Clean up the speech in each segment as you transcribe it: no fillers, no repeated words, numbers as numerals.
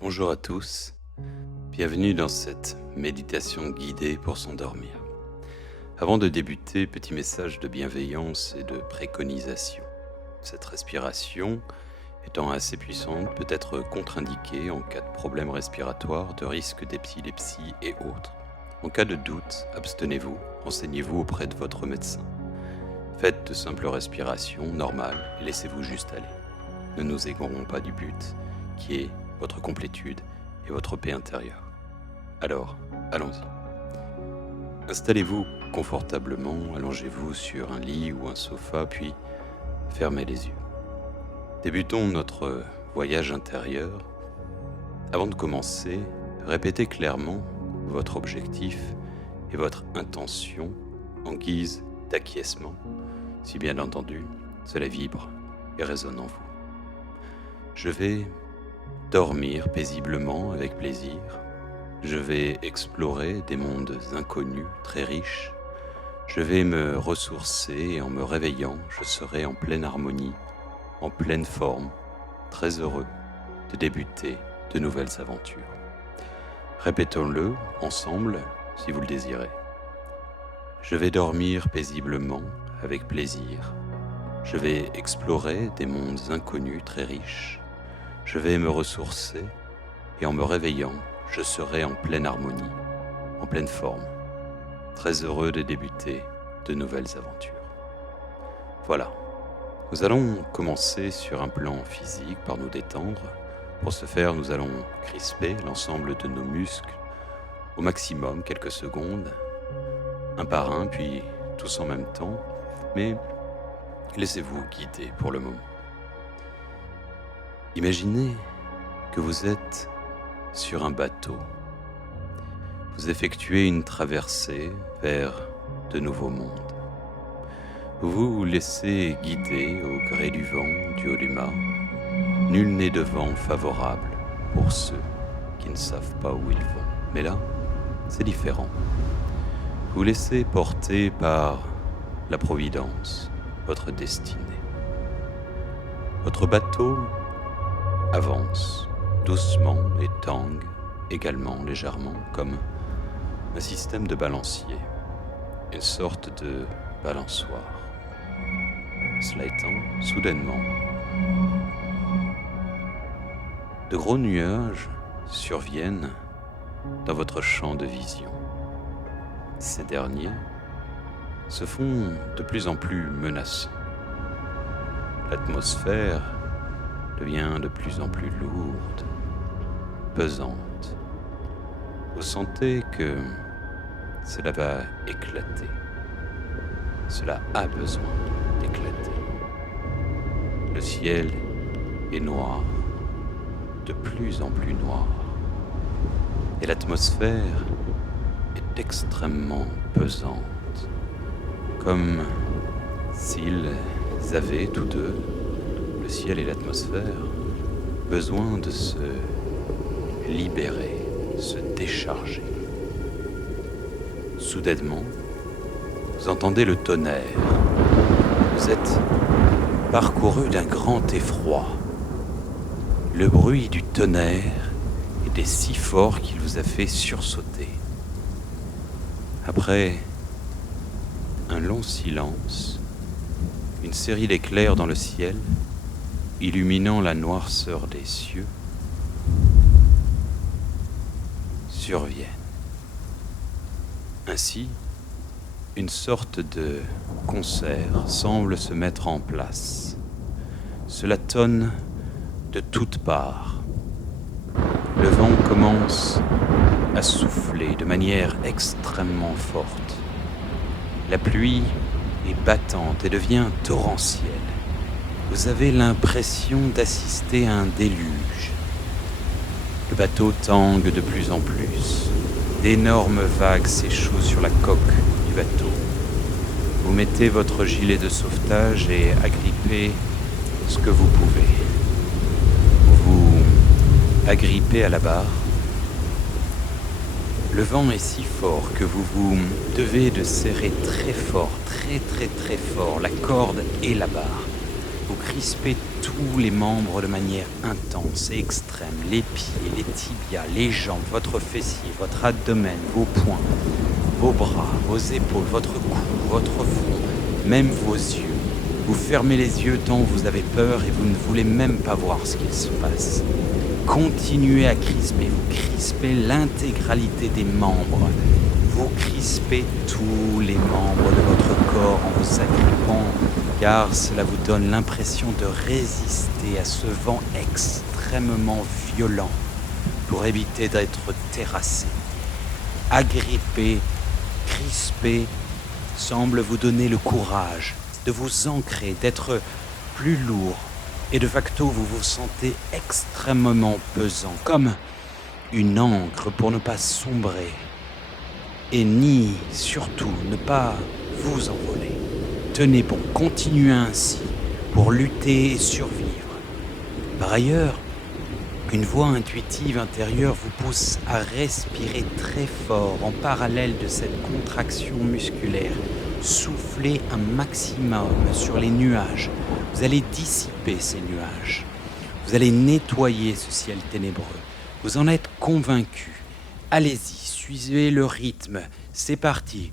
Bonjour à tous, bienvenue dans cette méditation guidée pour s'endormir. Avant de débuter, petit message de bienveillance et de préconisation. Cette respiration, étant assez puissante, peut être contre-indiquée en cas de problème respiratoire, de risque d'épilepsie et autres. En cas de doute, abstenez-vous, renseignez-vous auprès de votre médecin. Faites de simples respirations normales et laissez-vous juste aller. Ne nous égarons pas du but, qui est votre complétude et votre paix intérieure. Alors, allons-y. Installez-vous confortablement, allongez-vous sur un lit ou un sofa, puis fermez les yeux. Débutons notre voyage intérieur. Avant de commencer, répétez clairement votre objectif et votre intention en guise d'acquiescement, si bien entendu cela vibre et résonne en vous. Je vais dormir paisiblement avec plaisir. Je vais explorer des mondes inconnus très riches. Je vais me ressourcer et en me réveillant, je serai en pleine harmonie, en pleine forme, très heureux de débuter de nouvelles aventures. Répétons-le ensemble si vous le désirez. Je vais dormir paisiblement avec plaisir. Je vais explorer des mondes inconnus très riches. Je vais me ressourcer et en me réveillant, je serai en pleine harmonie, en pleine forme, très heureux de débuter de nouvelles aventures. Voilà, nous allons commencer sur un plan physique par nous détendre. Pour ce faire, nous allons crisper l'ensemble de nos muscles au maximum, quelques secondes, un par un, puis tous en même temps, mais laissez-vous guider pour le moment. Imaginez que vous êtes sur un bateau. Vous effectuez une traversée vers de nouveaux mondes. Vous vous laissez guider au gré du vent, du haut du mât. Nul n'est de vent favorable pour ceux qui ne savent pas où ils vont. Mais là, c'est différent. Vous laissez porter par la providence, votre destinée. Votre bateau avance doucement et tangue également légèrement comme un système de balancier, une sorte de balançoire. Cela étant, soudainement, de gros nuages surviennent dans votre champ de vision. Ces derniers se font de plus en plus menaçants. L'atmosphère devient de plus en plus lourde, pesante. Vous sentez que cela va éclater. Cela a besoin d'éclater. Le ciel est noir, de plus en plus noir. Et l'atmosphère est extrêmement pesante, comme s'ils avaient tous deux, le ciel et l'atmosphère, besoin de se libérer, se décharger. Soudainement, vous entendez le tonnerre. Vous êtes parcouru d'un grand effroi. Le bruit du tonnerre était si fort qu'il vous a fait sursauter. Après un long silence, une série d'éclairs dans le ciel, illuminant la noirceur des cieux, surviennent. Ainsi, une sorte de concert semble se mettre en place. Cela tonne de toutes parts. Le vent commence à souffler de manière extrêmement forte. La pluie est battante et devient torrentielle. Vous avez l'impression d'assister à un déluge. Le bateau tangue de plus en plus. D'énormes vagues s'échouent sur la coque du bateau. Vous mettez votre gilet de sauvetage et agrippez ce que vous pouvez. Vous agrippez à la barre. Le vent est si fort que vous devez de serrer très fort, très fort la corde et la barre. Vous crispez tous les membres de manière intense et extrême. Les pieds, les tibias, les jambes, votre fessier, votre abdomen, vos poings, vos bras, vos épaules, votre cou, votre front, même vos yeux. Vous fermez les yeux tant vous avez peur et vous ne voulez même pas voir ce qu'il se passe. Continuez à crisper. Vous crispez l'intégralité des membres. Vous crispez tous les membres de votre corps en vous agrippant, car cela vous donne l'impression de résister à ce vent extrêmement violent pour éviter d'être terrassé. Agripper, crisper, semble vous donner le courage de vous ancrer, d'être plus lourd, et de facto vous vous sentez extrêmement pesant, comme une ancre pour ne pas sombrer, et ni surtout ne pas vous envoler. Tenez bon, continuez ainsi pour lutter et survivre. Par ailleurs, une voix intuitive intérieure vous pousse à respirer très fort en parallèle de cette contraction musculaire. Soufflez un maximum sur les nuages. Vous allez dissiper ces nuages. Vous allez nettoyer ce ciel ténébreux. Vous en êtes convaincu. Allez-y, suivez le rythme. C'est parti.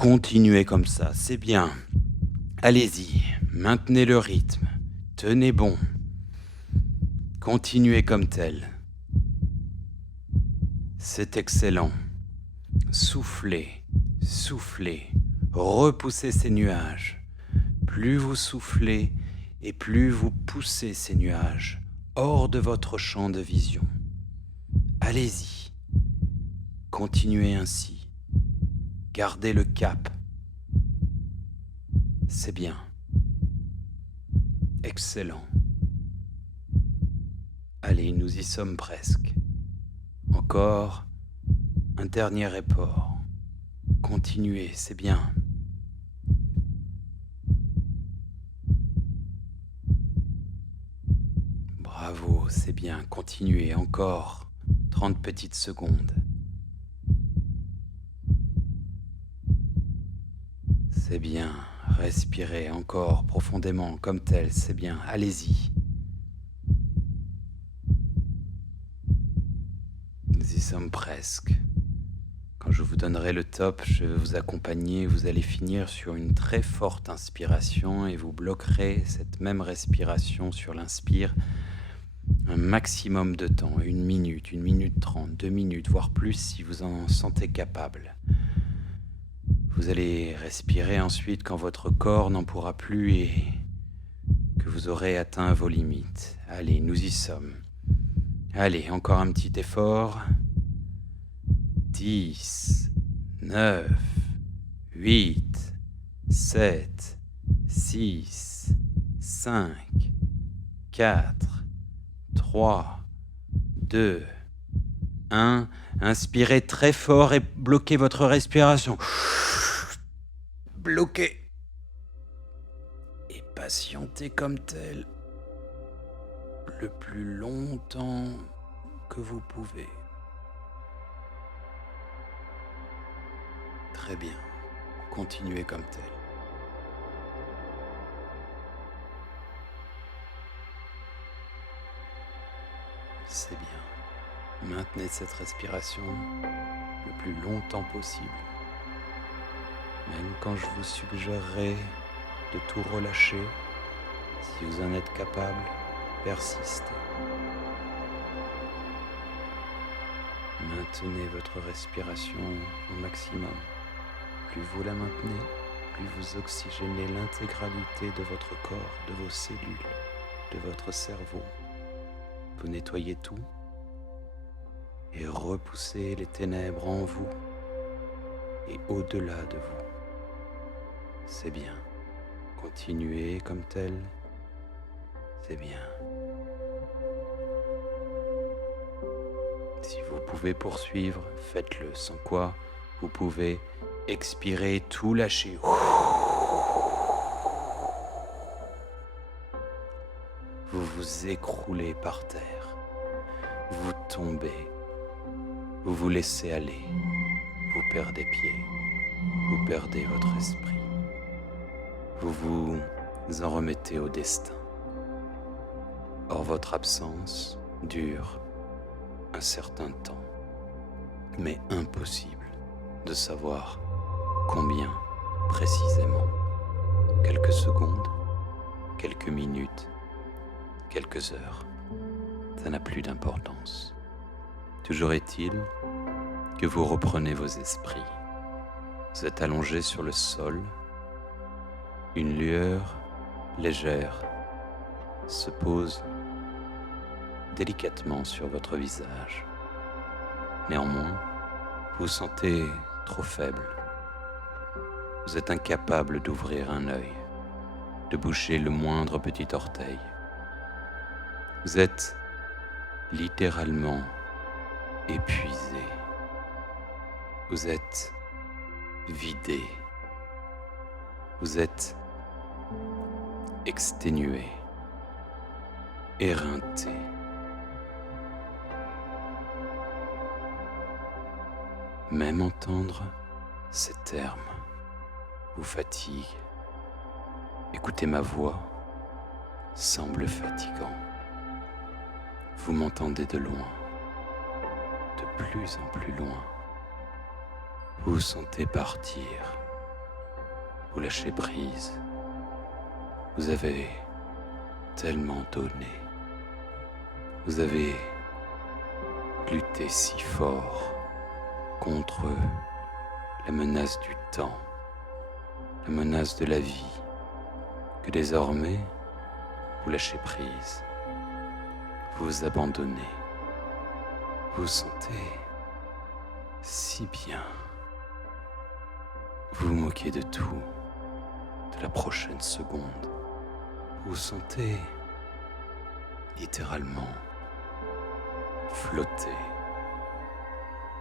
Continuez comme ça, c'est bien. Allez-y, maintenez le rythme. Tenez bon. Continuez comme tel. C'est excellent. Soufflez, soufflez, repoussez ces nuages. Plus vous soufflez et plus vous poussez ces nuages hors de votre champ de vision. Allez-y, continuez ainsi. Gardez le cap. C'est bien. Excellent. Allez, nous y sommes presque. Encore un dernier effort. Continuez, c'est bien. Bravo, c'est bien. Continuez encore 30 petites secondes. C'est bien, respirez encore profondément comme tel, c'est bien, allez-y. Nous y sommes presque. Quand je vous donnerai le top, je vais vous accompagner, vous allez finir sur une très forte inspiration et vous bloquerez cette même respiration sur l'inspire un maximum de temps, 1 minute, 1 minute 30, 2 minutes, voire plus si vous en sentez capable. Vous allez respirer ensuite quand votre corps n'en pourra plus et que vous aurez atteint vos limites. Allez, nous y sommes. Allez, encore un petit effort. 10, 9, 8, 7, 6, 5, 4, 3, 2, 1. Inspirez très fort et bloquez votre respiration. Bloquez. Et patientez comme tel le plus longtemps que vous pouvez. Très bien. Continuez comme tel. C'est bien. Maintenez cette respiration le plus longtemps possible. Même quand je vous suggérerai de tout relâcher, Si vous en êtes capable, persistez. Maintenez votre respiration au maximum. Plus vous la maintenez, plus vous oxygénez l'intégralité de votre corps, de vos cellules, de votre cerveau. Vous nettoyez tout et repoussez les ténèbres en vous et au-delà de vous. C'est bien. Continuez comme tel. C'est bien. Si vous pouvez poursuivre, faites-le, sans quoi vous pouvez expirer, tout lâcher. Vous vous écroulez par terre, vous tombez, vous vous laissez aller, vous perdez pied, vous perdez votre esprit, vous vous en remettez au destin. Or votre absence dure un certain temps, mais impossible de savoir combien précisément. Quelques secondes, quelques minutes, quelques heures, ça n'a plus d'importance. Toujours est-il que vous reprenez vos esprits. Vous êtes allongé sur le sol, une lueur légère se pose délicatement sur votre visage. Néanmoins, vous vous sentez trop faible. Vous êtes incapable d'ouvrir un œil, de bouger le moindre petit orteil. Vous êtes littéralement épuisé. Vous êtes vidé. Vous êtes exténué, éreinté. Même entendre ces termes vous fatigue. Écouter ma voix semble fatigant. Vous m'entendez de loin, de plus en plus loin. Vous vous sentez partir. Vous lâchez prise. Vous avez tellement donné. Vous avez lutté si fort contre la menace du temps, la menace de la vie, que désormais vous lâchez prise, vous vous abandonnez, vous vous sentez si bien, vous vous moquez de tout, de la prochaine seconde, vous vous sentez littéralement flotter,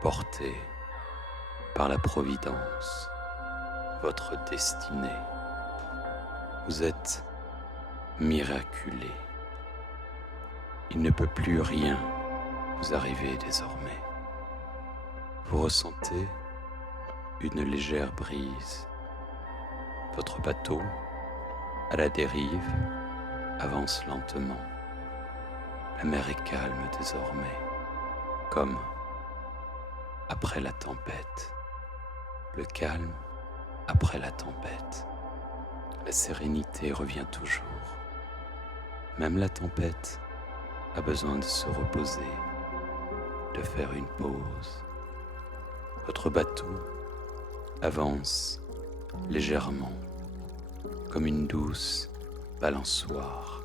porté par la Providence, votre destinée. Vous êtes miraculé. Il ne peut plus rien vous arriver désormais. Vous ressentez une légère brise. Votre bateau, à la dérive, avance lentement. La mer est calme désormais, comme après la tempête. Le calme après la tempête. La sérénité revient toujours. Même la tempête a besoin de se reposer, de faire une pause. Votre bateau avance légèrement, comme une douce balançoire.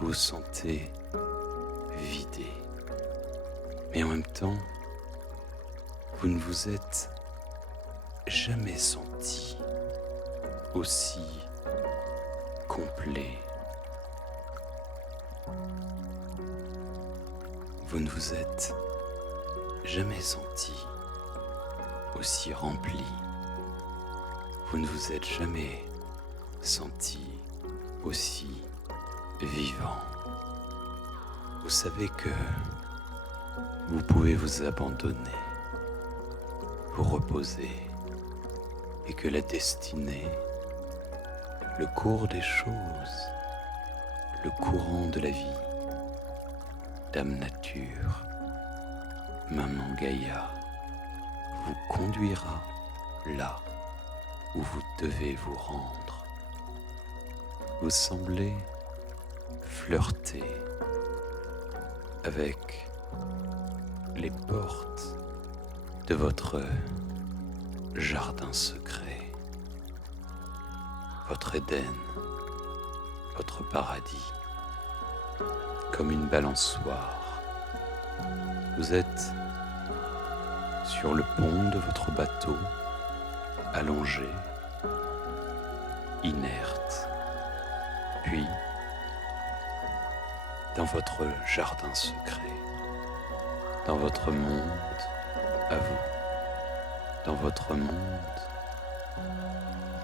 Vous vous sentez vidé, mais en même temps, vous ne vous êtes jamais senti aussi complet. Vous ne vous êtes jamais senti aussi rempli. Vous ne vous êtes jamais senti aussi vivant. Vous savez que vous pouvez vous abandonner, vous reposer, et que la destinée, le cours des choses, le courant de la vie, Dame Nature, Maman Gaïa, vous conduira là où vous devez vous rendre. vous semblez flirter avec les portes de votre jardin secret, votre Éden, votre paradis, comme une balançoire. Vous êtes sur le pont de votre bateau, allongé, inerte, puis dans votre jardin secret, dans votre monde à vous, dans votre monde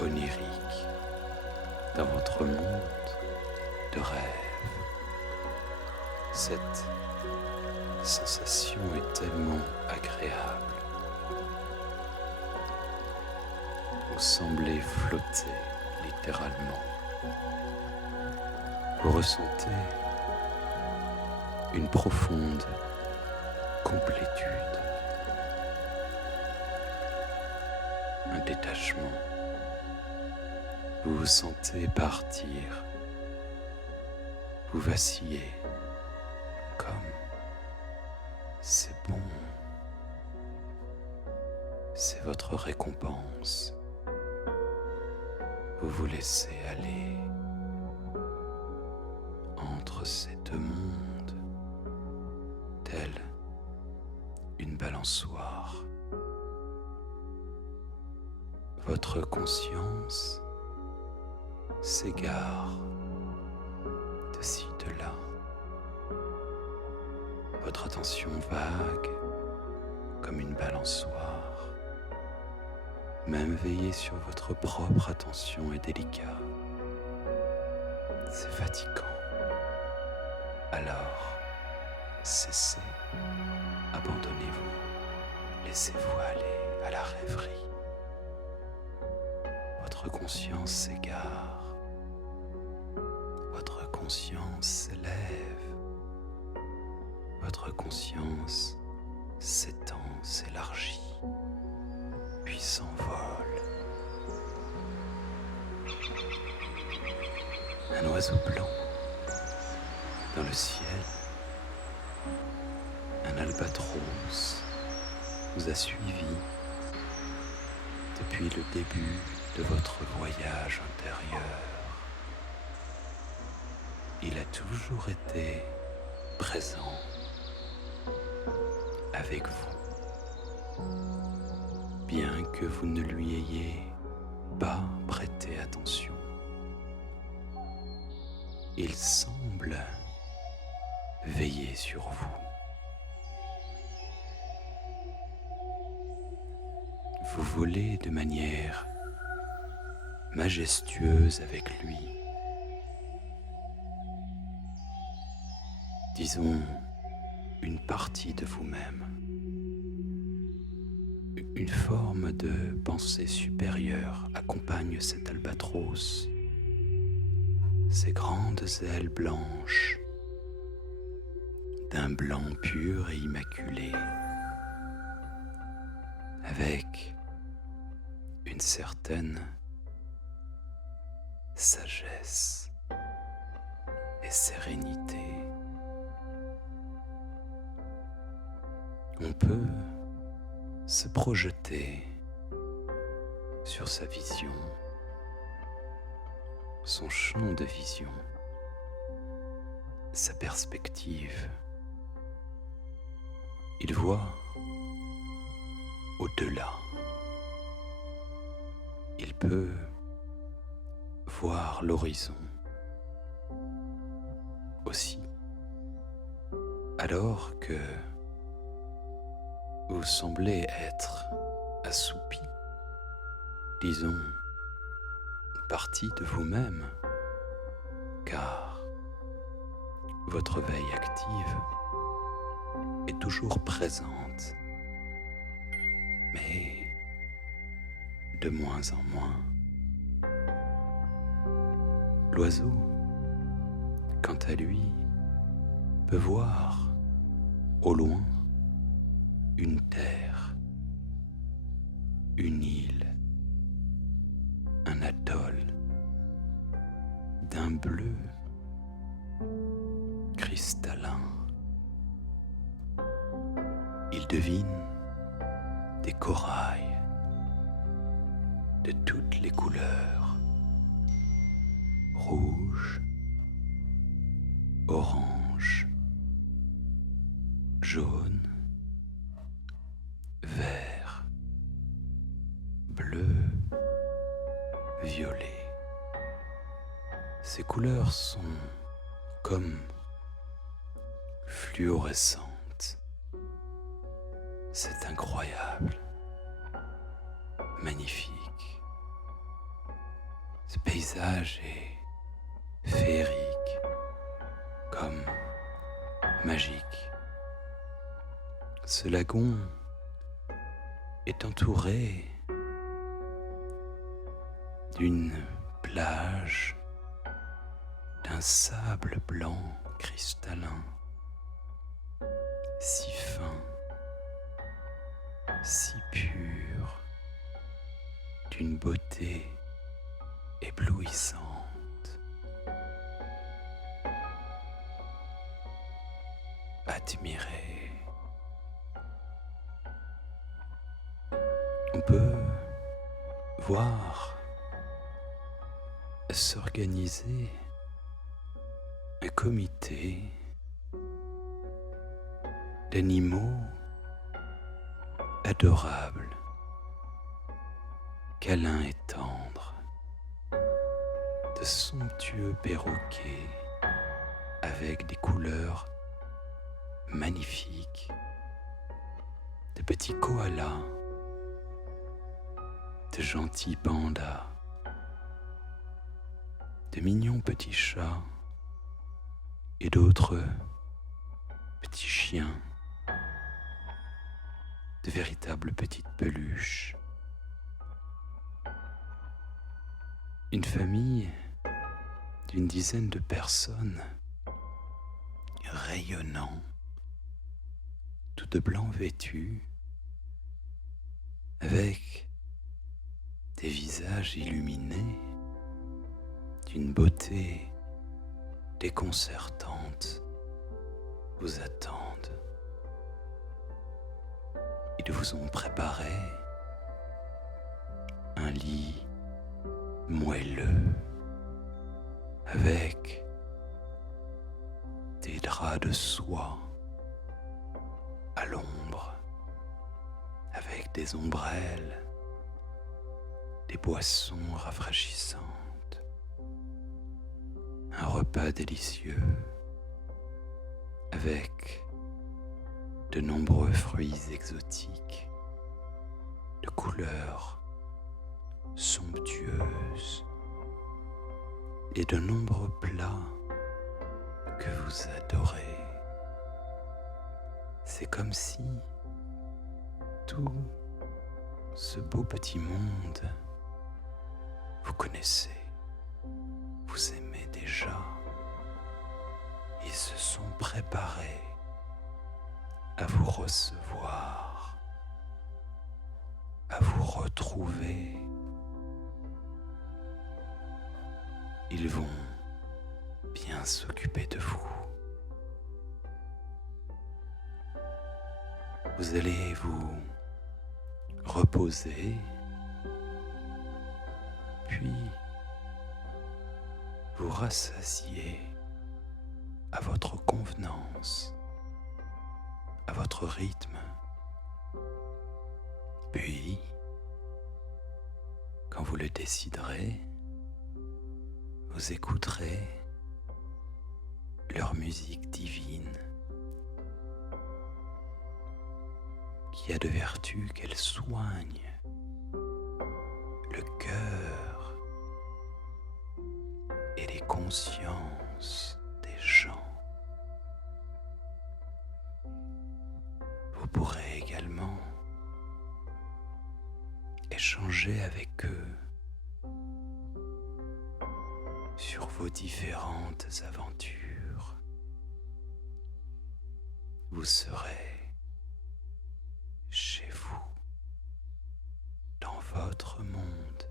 onirique, dans votre monde de rêve. Cette sensation est tellement agréable. Vous semblez flotter littéralement. Vous ressentez une profonde complétude, un détachement. Vous vous sentez partir, vous vacillez comme c'est bon, c'est votre récompense. Vous vous laissez aller entre ces deux mondes, tel une balançoire. Votre conscience s'égare de ci, de là. Votre attention vague comme une balançoire. Même veiller sur votre propre attention est délicat. C'est fatigant. Alors, cessez, abandonnez-vous, laissez-vous aller à la rêverie. Votre conscience s'égare, votre conscience s'élève, votre conscience s'étend, s'élargit, puis s'envole. Un oiseau blanc dans le ciel, un albatros vous a suivi depuis le début de votre voyage intérieur. Il a toujours été présent avec vous, bien que vous ne lui ayez pas prêté attention. Il semble veiller sur vous. Vous volez de manière majestueuse avec lui. Disons, une partie de vous-même. Une forme de pensée supérieure accompagne cet albatros. Ses grandes ailes blanches, d'un blanc pur et immaculé, avec une certaine sagesse et sérénité. On peut se projeter sur sa vision, son champ de vision, sa perspective. Il voit au-delà. Il peut voir l'horizon aussi. Alors que vous semblez être assoupi, disons, une partie de vous-même, car votre veille active est toujours présente, mais de moins en moins. L'oiseau, quant à lui, peut voir au loin une terre, une île, un atoll d'un Il devine des corails de toutes les couleurs, rouge, orange, jaune, vert, bleu, violet. Ces couleurs sont comme fluorescentes. C'est incroyable, magnifique. Ce paysage est féerique, comme magique. Ce lagon est entouré d'une plage d'un sable blanc cristallin, si fin, si pur, d'une beauté éblouissante. Admirez. On peut voir s'organiser un comité d'animaux adorables, câlins et tendres, de somptueux perroquets avec des couleurs magnifiques, de petits koalas, de gentils pandas, de mignons petits chats et d'autres petits chiens, de véritables petites peluches. Une famille d'une dizaine de personnes rayonnant, tout de blanc vêtus, avec des visages illuminés d'une beauté déconcertante, vous attendent. Ils vous ont préparé un lit moelleux avec des draps de soie à l'ombre, avec des ombrelles, des boissons rafraîchissantes, un repas délicieux avec de nombreux fruits exotiques, de couleurs somptueuses et de nombreux plats que vous adorez. C'est comme si tout ce beau petit monde, vous connaissez, vous aimez déjà. Ils se sont préparés à vous recevoir, à vous retrouver. Ils vont bien s'occuper de vous. Vous allez vous reposer, puis vous rassasier à votre convenance, à votre rythme. Puis, quand vous le déciderez, vous écouterez leur musique divine, qui a de vertu qu'elle soigne le cœur et les consciences des gens. Vous pourrez également échanger avec eux sur vos différentes aventures. Vous serez chez vous, dans votre monde,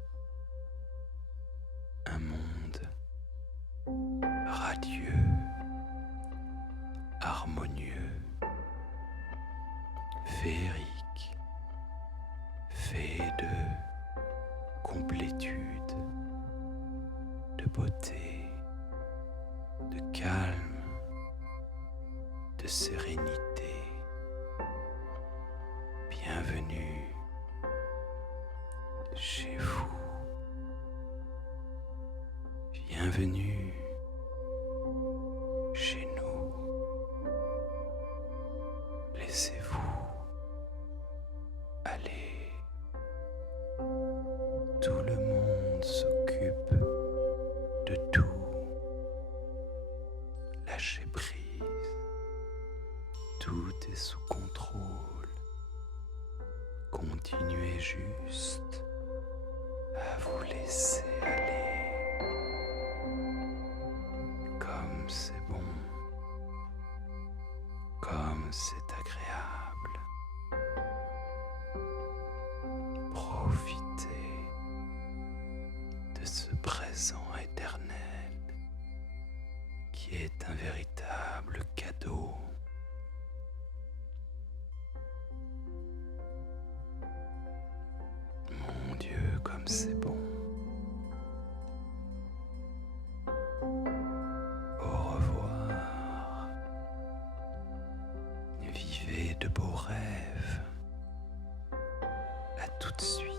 un monde radieux, harmonieux, féerique, fait de complétude, de beauté, de calme, de sérénité. Bienvenue chez vous. Bienvenue chez nous. Laissez-vous aller. Tout le monde s'occupe de tout. Lâchez prise. Tout est sous contrôle. Continuez juste à vous laisser aller. Comme c'est bon, comme c'est agréable. Profitez de ce présent éternel qui est un véritable cadeau. Mon Dieu, comme c'est bon. Au revoir. Vivez de beaux rêves. À tout de suite.